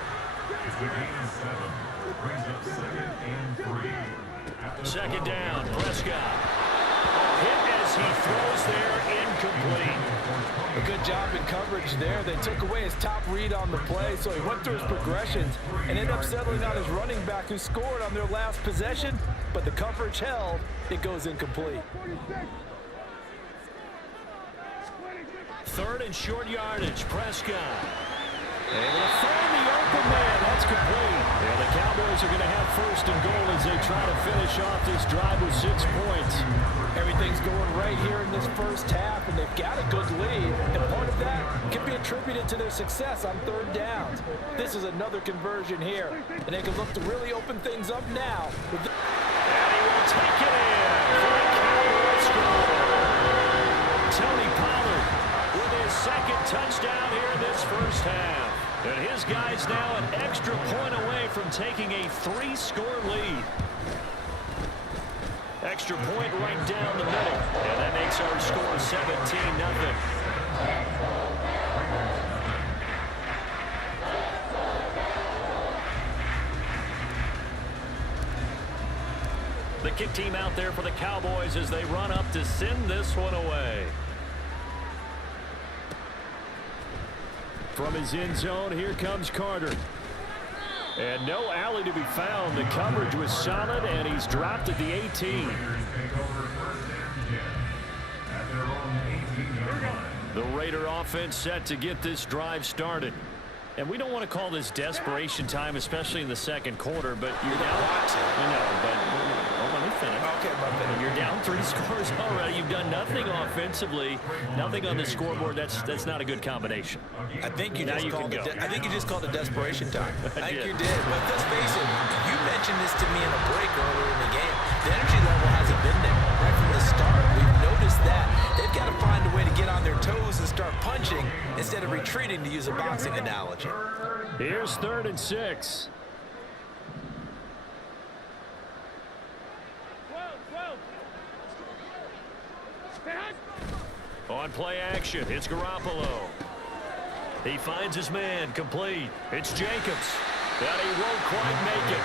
Second down, Prescott. Hit as he throws there, incomplete. A good job in coverage there. They took away his top read on the play, so he went through his progressions and ended up settling on his running back who scored on their last possession, but the coverage held. It goes incomplete. Third and short yardage, Prescott. Able to find the open man. That's complete. Yeah, the Cowboys are going to have first and goal as they try to finish off this drive with 6 points. Everything's going right here in this first half, and they've got a good lead. And part of that can be attributed to their success on third downs. This is another conversion here, and they can look to really open things up now. And he will take it in for a Cowboys score. Tony Pollard with his second touchdown here in this first half. And his guy's now an extra point away from taking a 3-score lead. Extra point right down the middle. And that makes our score 17-0. The kick team out there for the Cowboys as they run up to send this one away. From his end zone, here comes Carter. And no alley to be found. The coverage was solid, and he's dropped at the 18. The Raider offense set to get this drive started. And we don't want to call this desperation time, especially in the second quarter, but you're down. Let me finish. Okay, You're down 3 scores already. You've done nothing offensively, nothing on the scoreboard. That's not a good combination. I think you just called it desperation time. I think you did. did. But let's face it, you mentioned this to me in a break earlier in the game. The energy level hasn't been there right from the start. We've noticed that. They've got to find a way to get on their toes and start punching instead of retreating, to use a boxing analogy. Here's 3rd and 6. On play action, it's Garoppolo. He finds his man, complete. It's Jacobs. But he won't quite make it.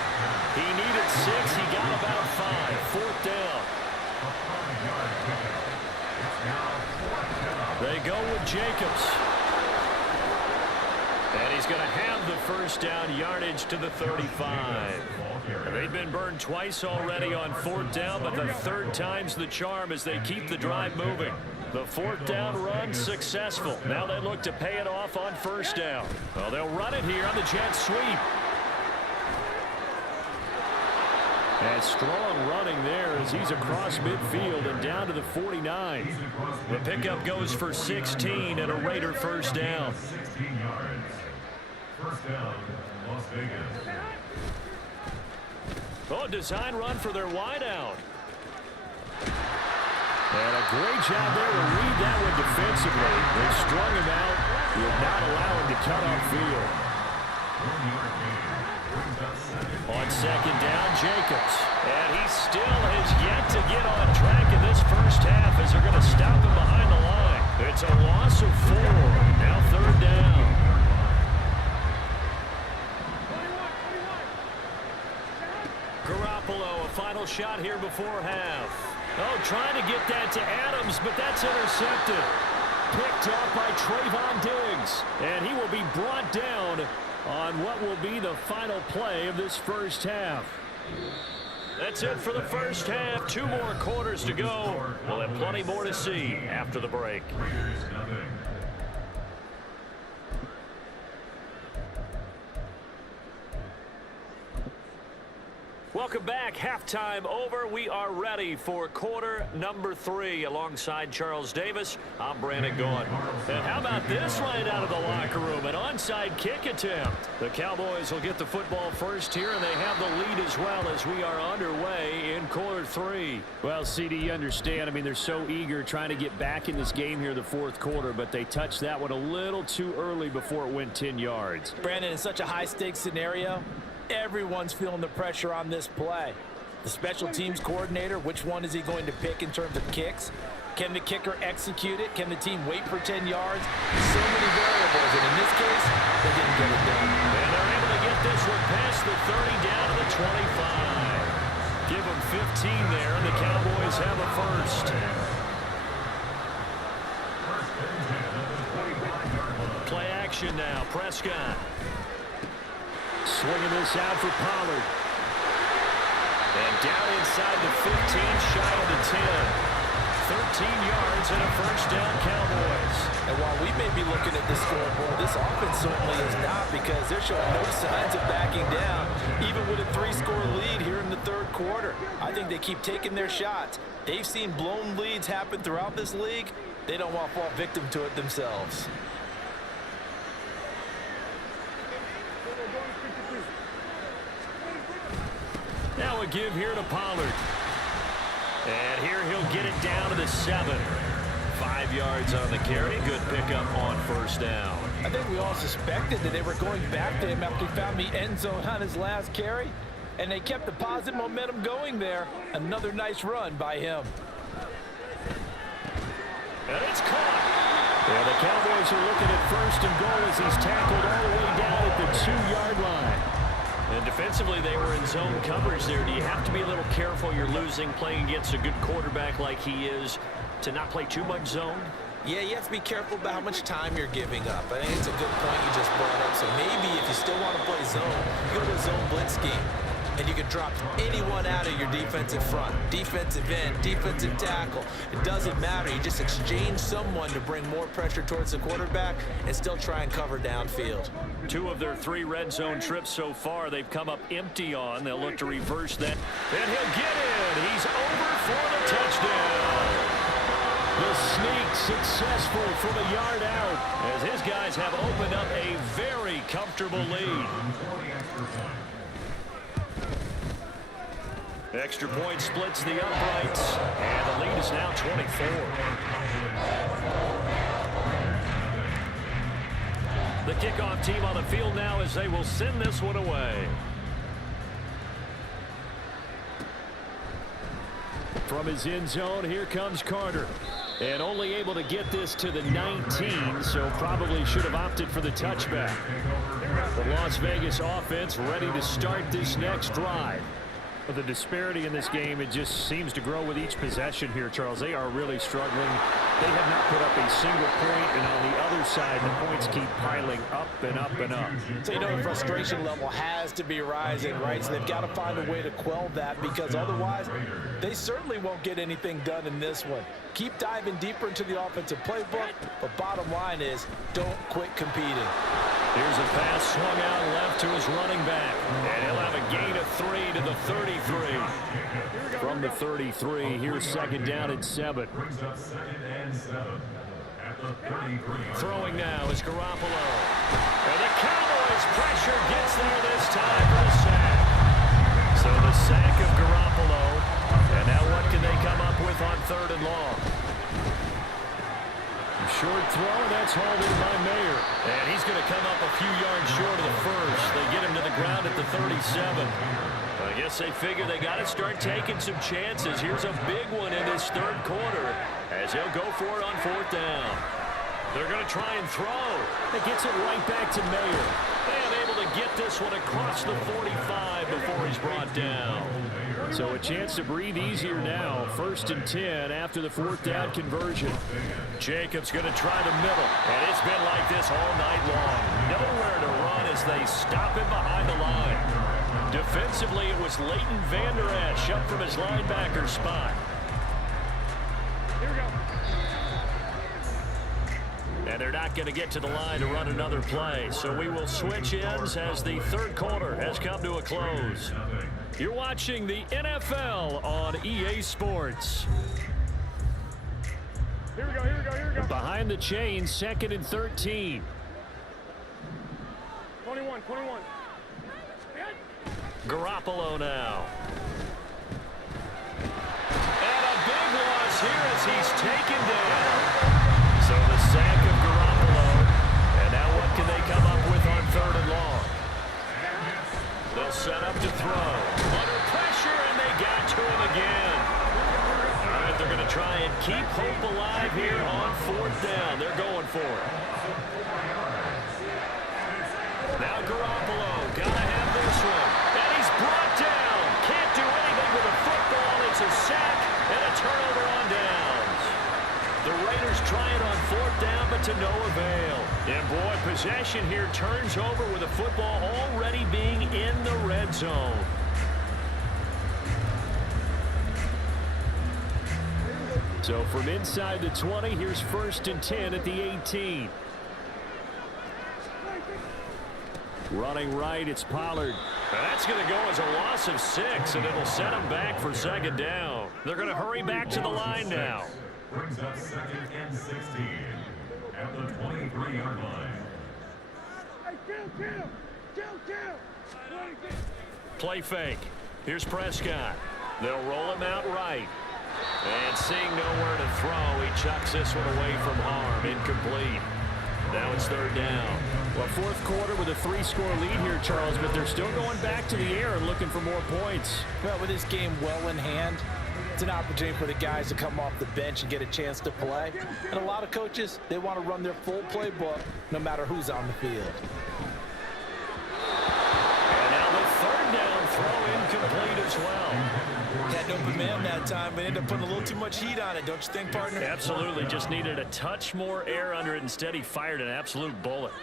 He needed 6, he got about 5. 4th down. They go with Jacobs. And he's going to have the first down, yardage to the 35. They've been burned twice already on 4th down, but the 3rd time's the charm as they keep the drive moving. The 4th down run successful. Now they look to pay it off on 1st down. Well, they'll run it here on the jet sweep. And strong running there as he's across midfield and down to the 49. The pickup goes for 16 and a Raider first down. 16 yards. First down, Las Vegas. Oh, design run for their wideout. And a great job there to read that one defensively. They strung him out. Will not allow him to cut off field. On second down, Jacobs. And he still has yet to get on track in this first half as they're going to stop him behind the line. It's a loss of 4. Now third down. Garoppolo, a final shot here before half. Oh, trying to get that to Adams, but that's intercepted. Picked off by Trayvon Diggs. And he will be brought down on what will be the final play of this first half. That's it for the first half. 2 more quarters to go. We'll have plenty more to see after the break. Welcome back. Halftime over. We are ready for quarter number 3. Alongside Charles Davis, I'm Brandon Gaudin. And how about this right out of the locker room? An onside kick attempt. The Cowboys will get the football first here, and they have the lead as well as we are underway in quarter 3. Well, CD, you understand. I mean, they're so eager trying to get back in this game here the fourth quarter, but they touched that one a little too early before it went 10 yards. Brandon, in such a high-stakes scenario, everyone's feeling the pressure on this play. The special teams coordinator, which one is he going to pick in terms of kicks? Can the kicker execute it? Can the team wait for 10 yards? So many variables, and in this case, they didn't get it done. And they're able to get this one past the 30 down to the 25. Give them 15 there, and the Cowboys have a first. Play action now. Prescott. Swinging this out for Pollard. And down inside the 15, shy of the 10. 13 yards and a first down, Cowboys. And while we may be looking at the scoreboard, this offense certainly is not, because they're showing no signs of backing down, even with a 3-score lead here in the third quarter. I think they keep taking their shots. They've seen blown leads happen throughout this league. They don't want to fall victim to it themselves. Now a give here to Pollard. And here he'll get it down to the 7. 5 yards on the carry. Good pickup on first down. I think we all suspected that they were going back to him after he found the end zone on his last carry. And they kept the positive momentum going there. Another nice run by him. And it's caught. Yeah, the Cowboys are looking at first and goal as he's tackled all the way down at the 2-yard line. And defensively, they were in zone coverage there. Do you have to be a little careful? You're losing, playing against a good quarterback like he is, to not play too much zone? Yeah, you have to be careful about how much time you're giving up. I think it's a good point you just brought up. So maybe if you still want to play zone, you go to a zone blitz scheme. And you can drop anyone out of your defensive front, defensive end, defensive tackle. It doesn't matter. You just exchange someone to bring more pressure towards the quarterback and still try and cover downfield. 2 of their 3 red zone trips so far, they've come up empty on. They'll look to reverse that. And he'll get in. He's over for the touchdown. The sneak successful from a yard out as his guys have opened up a very comfortable lead. Extra point splits the uprights, and the lead is now 24. The kickoff team on the field now as they will send this one away. From his end zone, here comes Carter. And only able to get this to the 19, so probably should have opted for the touchback. The Las Vegas offense ready to start this next drive. The disparity in this game, it just seems to grow with each possession here, Charles. They are really struggling. They have not put up a single point, and on the other side, the points keep piling up and up and up. So you know the frustration level has to be rising, right? So they've got to find a way to quell that, because otherwise they certainly won't get anything done in this one. Keep diving deeper into the offensive playbook, but bottom line is don't quit competing. Here's a pass swung out left to his running back, and he'll have a gain of 3 to the 33. From the 33, here's second down and 7. Throwing now is Garoppolo. And the Cowboys pressure gets there this time for the sack. So the sack 3rd and long. Short throw, and that's hauled in by Mayer. And he's going to come up a few yards short of the first. They get him to the ground at the 37. I guess they figure they got to start taking some chances. Here's a big one in this 3rd quarter as he'll go for it on 4th down. They're going to try and throw. It gets it right back to Mayer. And able to get this one across the 45 before he's brought down. So a chance to breathe easier now. 1st and 10 after the 4th down conversion. Jacobs going to try the middle. And it's been like this all night long. Nowhere to run as they stop him behind the line. Defensively, it was Leighton Vander Esch up from his linebacker spot. Here we go. And they're not going to get to the line to run another play. So we will switch ends as the 3rd quarter has come to a close. You're watching the NFL on EA Sports. Here we go, here we go, here we go. Behind the chains, 2nd and 13. 21. Garoppolo now. And a big loss here as he's taken down. So the sack of Garoppolo. And now what can they come up with on 3rd and long? They'll set up to throw. Under pressure, and they got to him again. All right, they're going to try and keep hope alive here on 4th down. They're going for it. Now Garoppolo, got to have this one. And he's brought down. Can't do anything with a football. It's a sack and a turnover on downs. The Raiders try it on 4th down, but to no avail. And boy, possession here turns over with the football already being in the red zone. So from inside the 20, here's 1st and 10 at the 18. Running right, it's Pollard. That's going to go as a loss of 6, and it'll set them back for 2nd down. They're going to hurry back to the line now. Brings up 2nd and 16 at the 23-yard line. Play fake. Here's Prescott. They'll roll him out right. And seeing nowhere to throw, he chucks this one away from harm. Incomplete. Now it's 3rd down. Well, 4th quarter with a 3-score lead here, Charles, but they're still going back to the air and looking for more points. Well, with this game well in hand, it's an opportunity for the guys to come off the bench and get a chance to play. And a lot of coaches, they want to run their full playbook no matter who's on the field. And now the 3rd down throw incomplete as well. Had no man that time, but ended up putting a little too much heat on it, don't you think, partner? Absolutely. Just needed a touch more air under it. Instead, he fired an absolute bullet.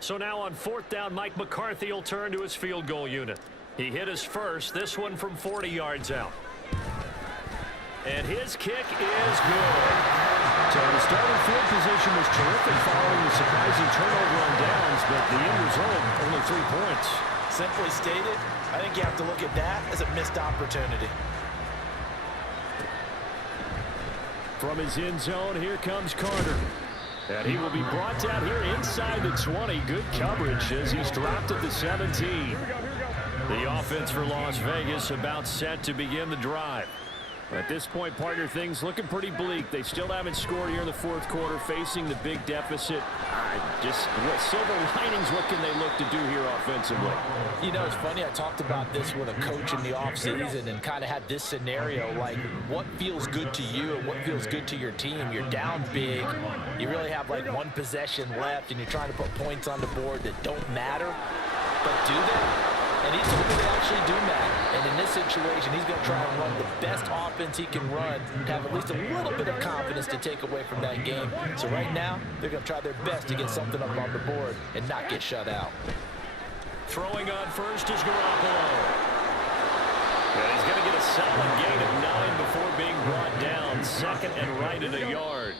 So now on 4th down, Mike McCarthy will turn to his field goal unit. He hit his first, this one from 40 yards out. And his kick is good. So the starting field position was terrific following the surprising turnover on downs, but the end result, only 3 points. Simply stated, I think you have to look at that as a missed opportunity. From his end zone, here comes Carter. And he will be brought down here inside the 20. Good coverage as he's dropped at the 17. The offense for Las Vegas about set to begin the drive. At this point, partner, things looking pretty bleak. They still haven't scored here in the 4th quarter, facing the big deficit. Just what silver linings, what can they look to do here offensively? You know, it's funny, I talked about this with a coach in the offseason and kind of had this scenario, like what feels good to you and what feels good to your team. You're down big, you really have like 1 possession left, and you're trying to put points on the board that don't matter, but do they? And he told me they actually do matter. And in this situation, he's going to try and run the best offense he can run, have at least a little bit of confidence to take away from that game. So right now, they're going to try their best to get something up on the board and not get shut out. Throwing on first is Garoppolo. And he's going to get a solid gain of 9 before being brought down. 2nd and right at a yard.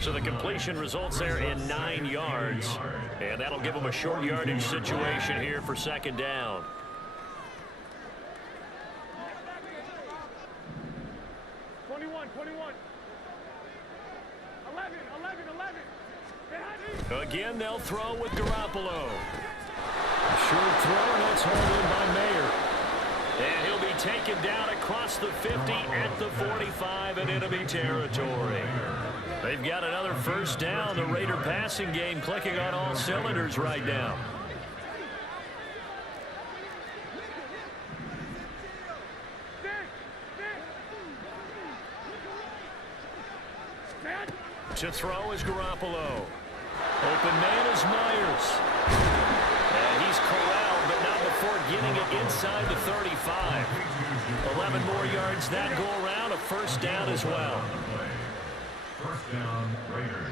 So the completion results there in 9 yards. And that'll give him a short yardage situation here for 2nd down. Again, they'll throw with Garoppolo. Short throw, and that's hauled in by Mayer. And he'll be taken down across the 50 at the 45 in enemy territory. They've got another first down. The Raider passing game clicking on all cylinders right now. To throw is Garoppolo. Open man is Myers. And he's corralled, but not before getting it inside the 35. 11 more yards that go around. A first down as well. First down, Raiders.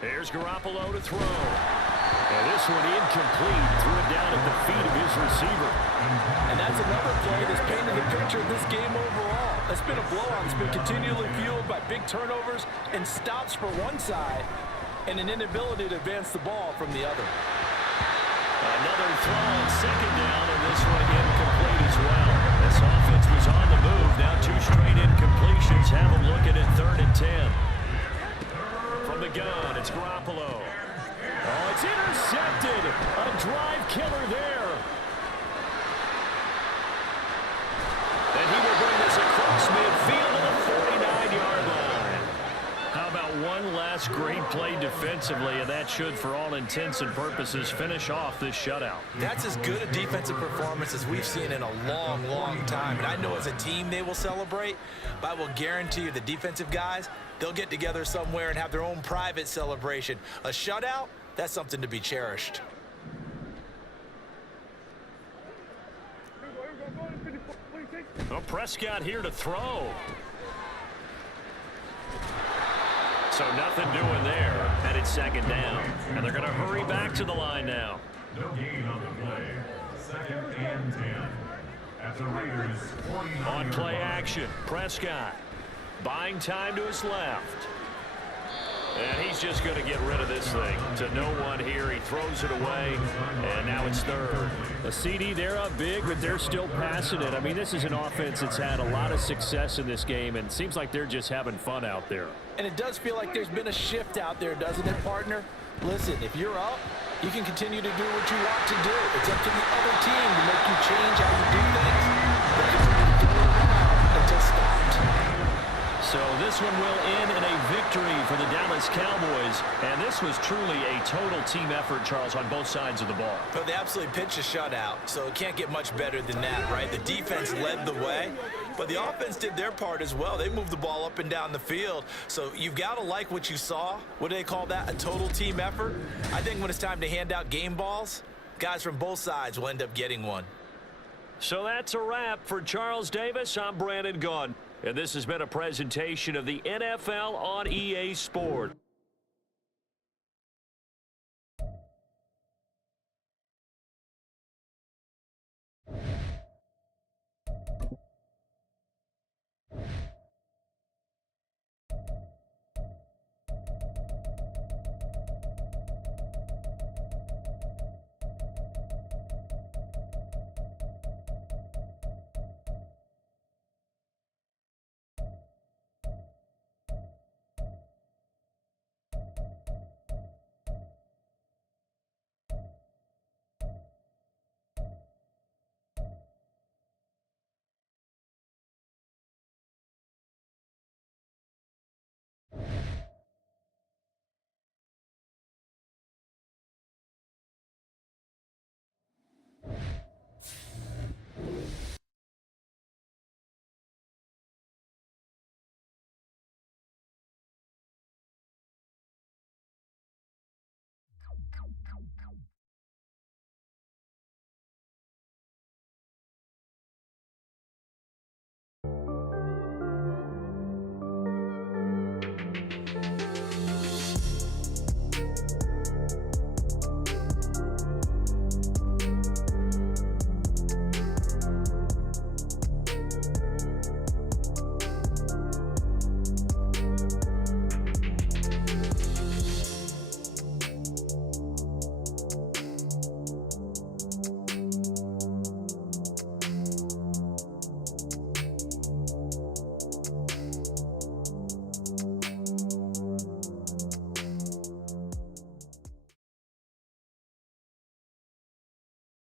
Here's Garoppolo to throw. And this one incomplete. Threw it down at the feet of his receiver. And that's another play that's painted the picture of this game overall. It's been a blowout. It's been continually fueled by big turnovers and stops for one side and an inability to advance the ball from the other. Another throw on second down, and this one incomplete as well. This offense was on the move. Now 2 straight incompletions. Have them looking at 3rd and 10. From the gun, it's Garoppolo. Oh, it's intercepted. A drive killer there. And he will bring this across midfield to the 49-yard line. How about one last great play defensively, and that should, for all intents and purposes, finish off this shutout. That's as good a defensive performance as we've seen in a long, long time. And I know as a team they will celebrate, but I will guarantee you the defensive guys, they'll get together somewhere and have their own private celebration. A shutout, that's something to be cherished. Well, Prescott here to throw. So nothing doing there, and it's second down. And they're going to hurry back to the line now. No gain on the play. 2nd and 10. At the Raiders' 49. On play action, Prescott buying time to his left. And he's just going to get rid of this thing to no one here. He throws it away, and now it's 3rd. A CD, they're up big, but they're still passing it. I mean, this is an offense that's had a lot of success in this game, and it seems like they're just having fun out there. And it does feel like there's been a shift out there, doesn't it, partner? Listen, if you're up, you can continue to do what you want to do. It's up to the other team to make you change how you do things. They continue to throw it around until stopped. So this one will end in a victory for the Dallas Cowboys. And this was truly a total team effort, Charles, on both sides of the ball. Well, they absolutely pitched a shutout, so it can't get much better than that, right? The defense led the way, but the offense did their part as well. They moved the ball up and down the field. So you've got to like what you saw. What do they call that? A total team effort? I think when it's time to hand out game balls, guys from both sides will end up getting one. So that's a wrap for Charles Davis. I'm Brandon Gaudin. And this has been a presentation of the NFL on EA Sport.